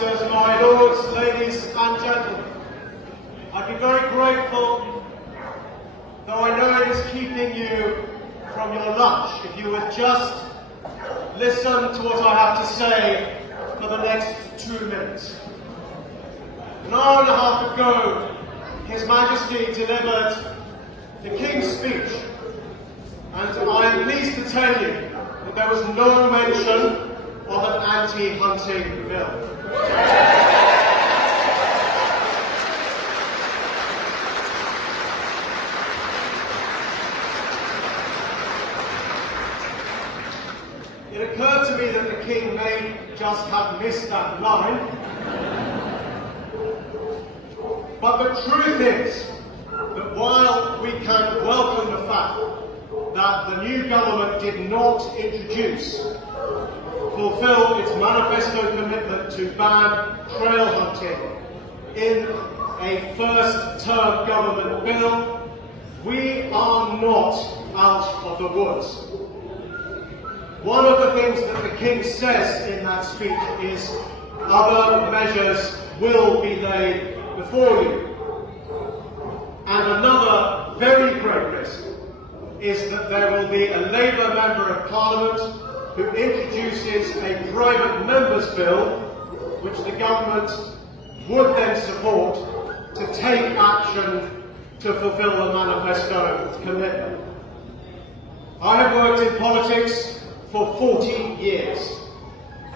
masters, my lords, ladies and gentlemen, I'd be very grateful, though I know it is keeping you from your lunch, if you would just listen to what I have to say for the next 2 minutes. An hour and a half ago, His Majesty delivered the King's speech, and I am pleased to tell you that there was no mention of an anti-hunting bill. It occurred to me that the King may just have missed that line. But the truth is that while we can welcome the fact that the new government did not fulfill its manifesto commitment to ban trail hunting in a first-term government bill, we are not out of the woods. One of the things that the King says in that speech is other measures will be laid before you. And another very great risk is that there will be a Labour Member of Parliament who introduces a private member's bill, which the government would then support to take action to fulfil the manifesto commitment. I have worked in politics for 40 years,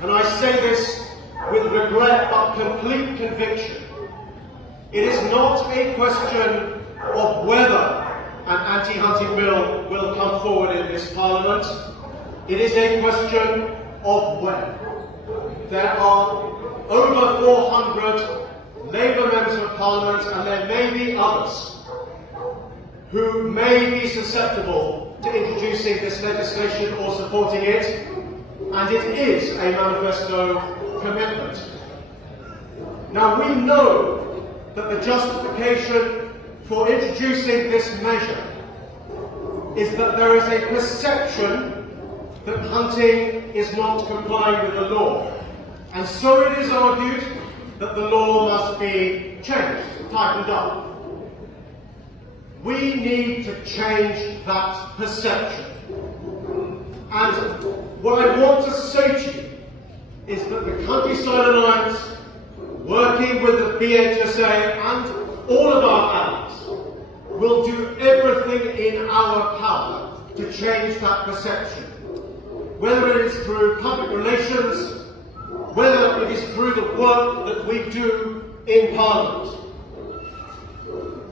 and I say this with regret but complete conviction. It is not a question of whether an anti-hunting bill will come forward in this Parliament. It is a question of when. There are over 400 Labour members of Parliament, and there may be others who may be susceptible to introducing this legislation or supporting it, and it is a manifesto commitment. Now, we know that the justification for introducing this measure is that there is a perception that hunting is not complying with the law. And so it is argued that the law must be changed, tightened up. We need to change that perception. And what I want to say to you is that the Countryside Alliance, working with the BHSA and all of our allies, will do everything in our power to change that perception. Whether it is through public relations, whether it is through the work that we do in Parliament.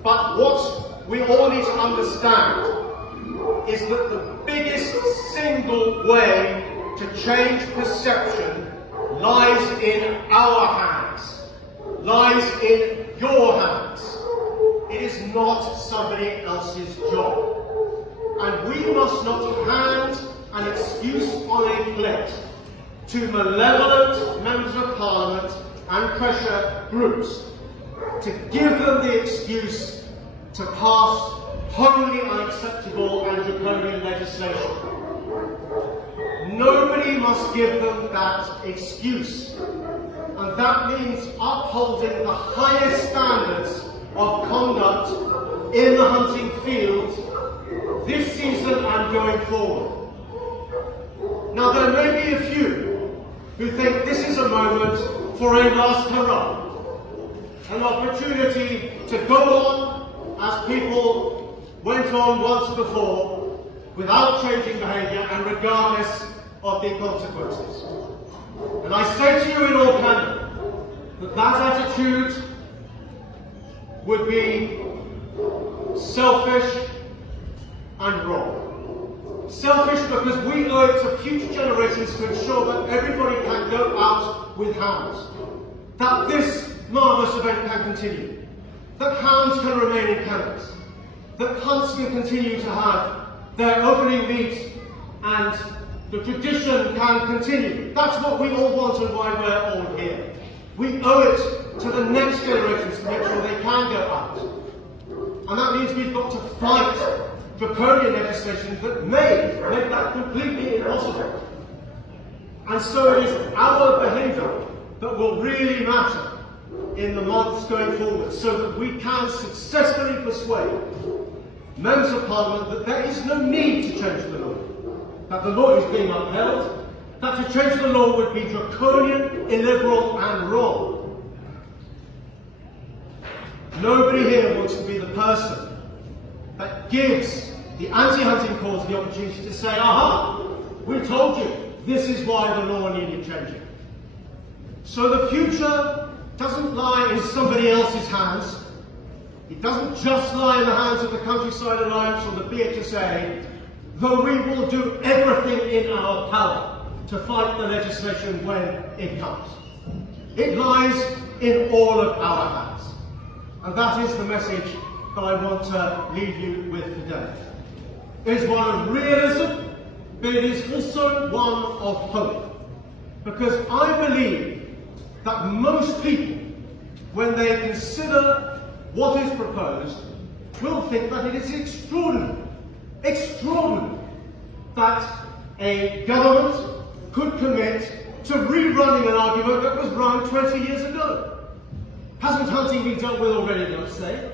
But what we all need to understand is that the biggest single way to change perception lies in our hands, lies in your hands. It is not somebody else's job. And we must not hand an excuse on a plate to malevolent members of Parliament and pressure groups to give them the excuse to pass wholly unacceptable and draconian legislation. Nobody must give them that excuse, and that means upholding the highest standards of conduct in the hunting field this season and going forward. Now, there may be a few who think this is a moment for a last hurrah, an opportunity to go on as people went on once before, without changing behaviour and regardless of the consequences. And I say to you in all candor that that attitude would be selfish and wrong. Selfish because we owe it to future generations to ensure that everybody can go out with hounds, that this marvellous event can continue, that hounds can remain in kennels, that hunts can continue to have their opening meet, and the tradition can continue. That's what we all want and why we're all here. We owe it to the next generations to make sure they can go out. And that means we've got to fight draconian legislation that may make that completely impossible. And so it is our behaviour that will really matter in the months going forward, so that we can successfully persuade members of Parliament that there is no need to change the law, that the law is being upheld, that to change the law would be draconian, illiberal and wrong. Nobody here wants to be the person that gives the anti-hunting cause the opportunity to say, aha, we told you, this is why the law needed changing. So the future doesn't lie in somebody else's hands. It doesn't just lie in the hands of the Countryside Alliance or the BHSA, though we will do everything in our power to fight the legislation when it comes. It lies in all of our hands. And that is the message that I want to leave you with today. It is one of realism, but it is also one of hope. Because I believe that most people, when they consider what is proposed, will think that it is extraordinary that a government could commit to rerunning an argument that was run 20 years ago. Hasn't hunting been dealt with already, let's say?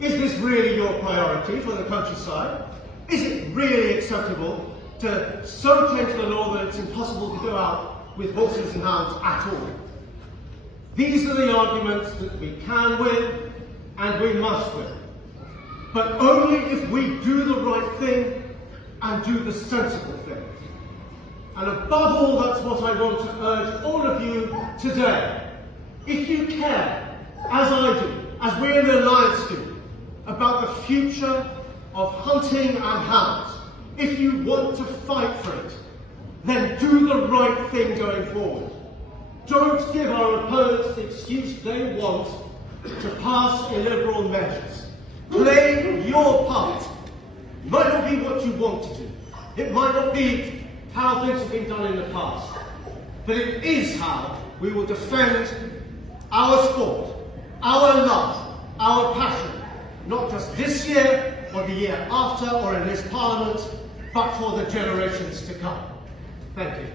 Is this really your priority for the countryside? Is it really acceptable to so change the law that it's impossible to go out with horses and hounds at all? These are the arguments that we can win and we must win. But only if we do the right thing and do the sensible thing. And above all, that's what I want to urge all of you today. If you care, as I do, as we in the Alliance do, about the future of hunting and hounds, if you want to fight for it, then do the right thing going forward. Don't give our opponents the excuse they want to pass illiberal measures. Play your part. It might not be what you want to do. It might not be how things have been done in the past. But it is how we will defend our sport, our love, our passion, not just this year or the year after or in this Parliament, but for the generations to come. Thank you.